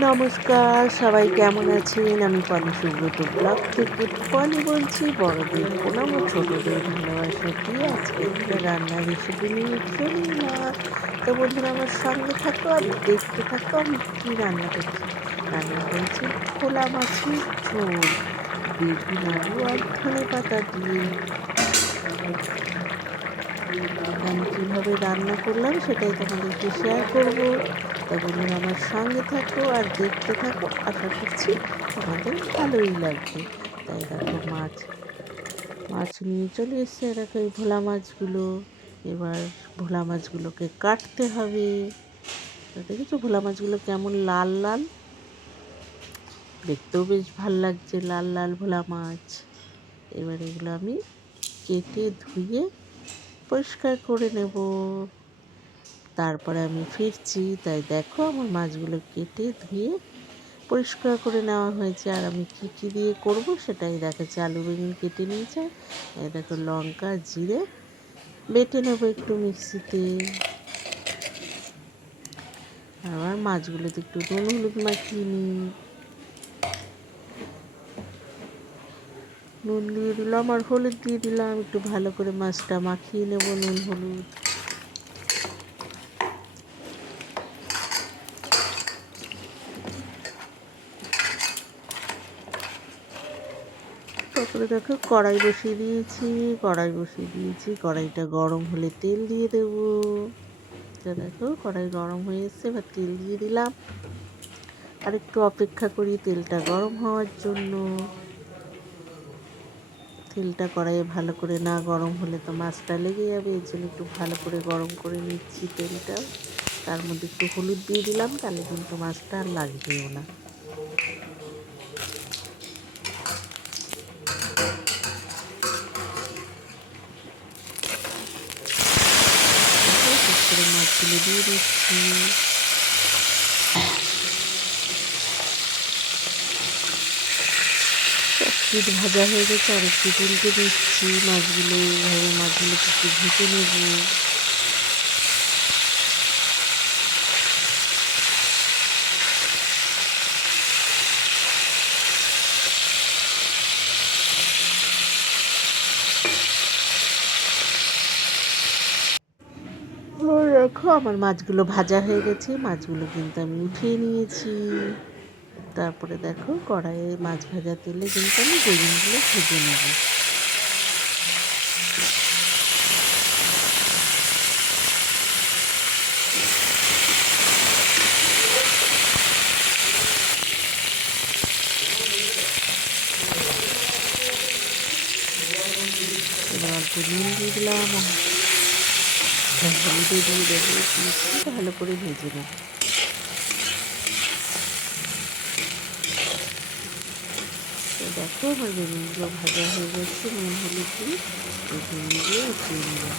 নমস্কার, সবাই কেমন আছেন? আমি পলি সুব্রত ব্লগ থেকে পলি বলছি, বড়দের প্রণাম ছোটদের ভালোবাসা দিয়ে আজকে রান্নার রেসিপি নিয়ে চলে এলাম। তো বন্ধুরা, আমার সঙ্গে থাকো, আর দেখতে থাকো, আমি কী রান্না করছি। রান্না করেছি খোলা মাছের ঝোল, বেগুন আলু আর ধনে পাতা দিয়ে। আমি কীভাবে রান্না করলাম সেটাই তোমাদেরকে শেয়ার করব। তা বন্ধুরা, আমার সঙ্গে থাকো আর দেখতে থাকো। আশা করছি তোমাদের ভালোই লাগবে। তাই দেখো মাছ মাছ নিয়ে চলে এসছে। দেখো এই ভোলা মাছগুলো। এবার ভোলা মাছগুলোকে কাটতে হবে। দেখেছ ভোলা মাছগুলো কেমন লাল লাল? দেখতেও বেশ ভালো লাগছে, লাল লাল ভোলা মাছ। এবার এগুলো আমি কেটে ধুয়ে পরিষ্কার করে নেব। তারপরে আমি ফিরছি, তাই দেখো আমার মাছগুলো কেটে ধুয়ে পরিষ্কার করে নেওয়া হয়েছে। আর আমি কী কী দিয়ে করব সেটাই দেখাচ্ছি আলু বেগুন কেটে নিয়েছে। এই দেখো লঙ্কা, জিরে, বেটে নেব একটু মিক্সিতে। আবার মাছগুলোতে একটু নুন, হলুদ মাখিয়ে নিই। নুন দিয়ে দিলাম আর হলুদ দিয়ে দিলাম। একটু ভালো করে মাছটা মাখিয়ে নেব নুন, হলুদ। তারপরে দেখো কড়াই বসিয়ে দিয়েছি, কড়াই বসিয়ে দিয়েছি। কড়াইটা গরম হলে তেল দিয়ে দেবো। তা দেখো কড়াই গরম হয়ে এসছে, এবার তেল দিয়ে দিলাম। আর একটু অপেক্ষা করি তেলটা গরম হওয়ার জন্য। তেলটা কড়াইয়ে ভালো করে না গরম হলে তো মাছটা লেগে যাবে। এর জন্য একটু ভালো করে গরম করে নিচ্ছি তেলটা। তার মধ্যে একটু হলুদ দিয়ে দিলাম, তাহলে কিন্তু মাছটা আর লাগবেও না। মাছগুলো দিয়ে দিচ্ছি। পিঠ ভাজা হয়ে গেছে, আর একটু তুলতে দিচ্ছি। মাছগুলো এইভাবে মাছগুলো একটু ভেজে নেব। দেখো, আমার মাছগুলো ভাজা হয়ে গেছে। মাছগুলো কিন্তু আমি উঠিয়ে নিয়েছি। তারপরে দেখো কড়াইয়ে মাছ ভাজা তেলে কিন্তু আমি বেগুনগুলো ভেজে নেব। ভালো করে ভেজে নেব। দেখো আমার বেগুনগুলো ভাজা হয়ে গেছে নুন হলুদ দিয়ে বেগুন উঠিয়ে নিলাম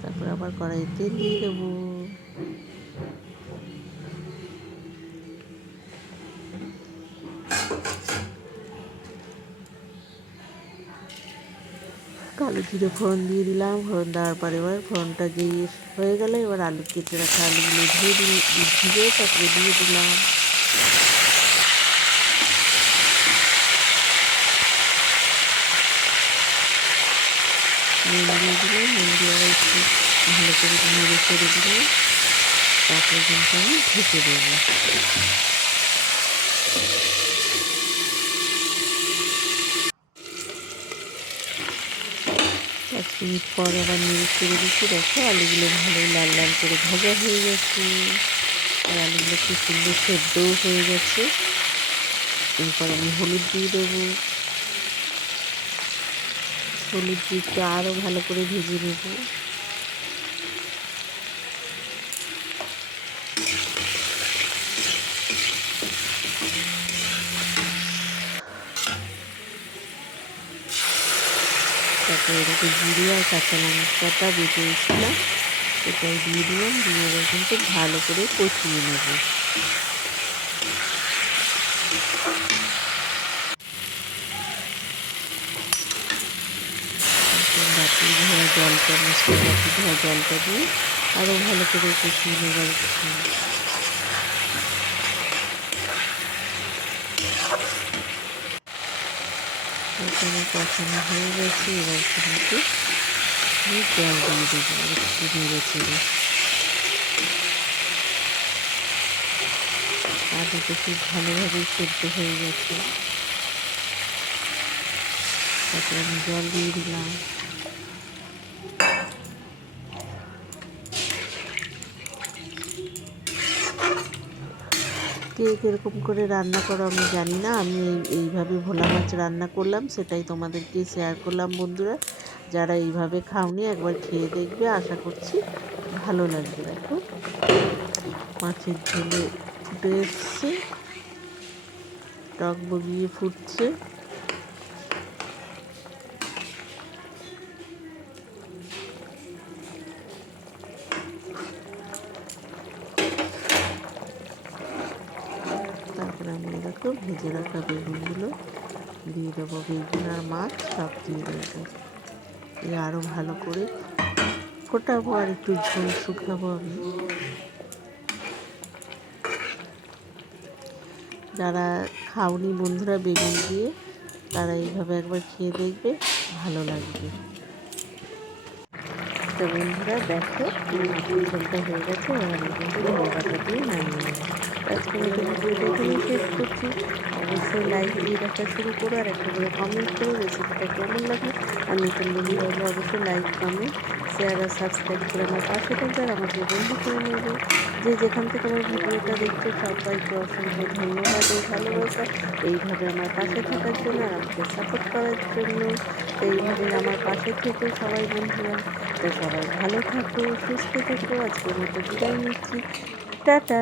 তারপর আবার কড়াইতে দিয়ে দেবো। কালো জিরে ফোড়ন দিয়ে দিলাম, ফোড়ন দেওয়ার পর এবার ফোড়নটা দিয়ে হয়ে গেলে, এবার আলু কেটে রাখা আলুগুলো ধুয়ে দিয়ে ধুয়ে তারপরে দিয়ে দিলাম। নুন দিয়ে দিলে নুন দিয়ে আবার একটু ভালো করে নেড়ে করে দিলে, তারপরে কিন্তু আমি ঢেকে দেবো। পাঁচ মিনিট পর আবার নেড়ে করে দিচ্ছি। দেখো আলুগুলো ভালো লাল লাল করে ভাজা হয়ে গেছে। আর আলুগুলো খুব সুন্দর সেদ্ধও হয়ে গেছে। এরপর আমি হলুদ দিয়ে দেবো। হলুদ দিয়ে আরও ভালো করে ভেজে নেব। তারপরে এটাকে জিরে আর কাঁচা লঙ্কাটা বেটেছিলাম সেটাই দিয়ে দিলাম, দিয়ে ভালো করে কষিয়ে নেব। জলটা মশলাটা ধোয়া জলটা দিয়ে আরও ভালো করে কষিয়ে নেবার এখানে কষানো হয়ে গেছে, এবার কিন্তু জল দিয়ে দেবো একটু নেড়ে চেড়ে আলুটা খুব ভালোভাবেই সেদ্ধ হয়ে গেছে। তারপরে আমি জল দিয়ে দিলাম। কে কীরকম করে রান্না করো আমি জানি না। আমি এই এইভাবে ভোলা মাছ রান্না করলাম, সেটাই তোমাদেরকে শেয়ার করলাম বন্ধুরা। যারা এইভাবে খাওনি, একবার খেয়ে দেখবে, আশা করছি ভালো লাগবে। দেখো, মাছের ঝোলে ফুটে এসছে, টক বগিয়ে ফুটছে। দেখো ভেজে রাখা বেগুনগুলো। দিয়ে দেবো বেগুন আর মাছ, সব দিয়ে দেবো। দিয়ে আরও ভালো করে ফোটাবো আর একটু ঝোল শুকাবো আমি। যারা খাওনি বন্ধুরা বেগুন দিয়ে, তারা এইভাবে একবার খেয়ে দেখবে, ভালো লাগবে। বন্ধুরা দেখো ঝোলটা হয়ে গেছে ধনে পাতা দিয়ে নামিয়ে নেব। আজকে মতো ভিডিওটা এখানেই শেষ করছি অবশ্যই লাইক দিয়ে দেখা শুরু করো আর একটা করে কমেন্ট করো রেসিপিটা কেমন লাগে আর নতুন বন্ধু হলে অবশ্যই লাইক কমেন্ট শেয়ার আর সাবস্ক্রাইব করে আমার পাশে থাকবে আর আমাকে বন্ধু করে নেবে যে যেখান থেকে আমার ভিডিওটা দেখছ সবাইকে অসংখ্য ধন্যবাদ ও ভালোবাসা এইভাবে আমার পাশে থাকার জন্য আর আমাকে সাপোর্ট করার জন্য এইভাবে আমার পাশে থেকে সবাই বন্ধুরা তো সবাই ভালো থাকো সুস্থ থেকো আজকের মতো বিদায় নিচ্ছি টাটা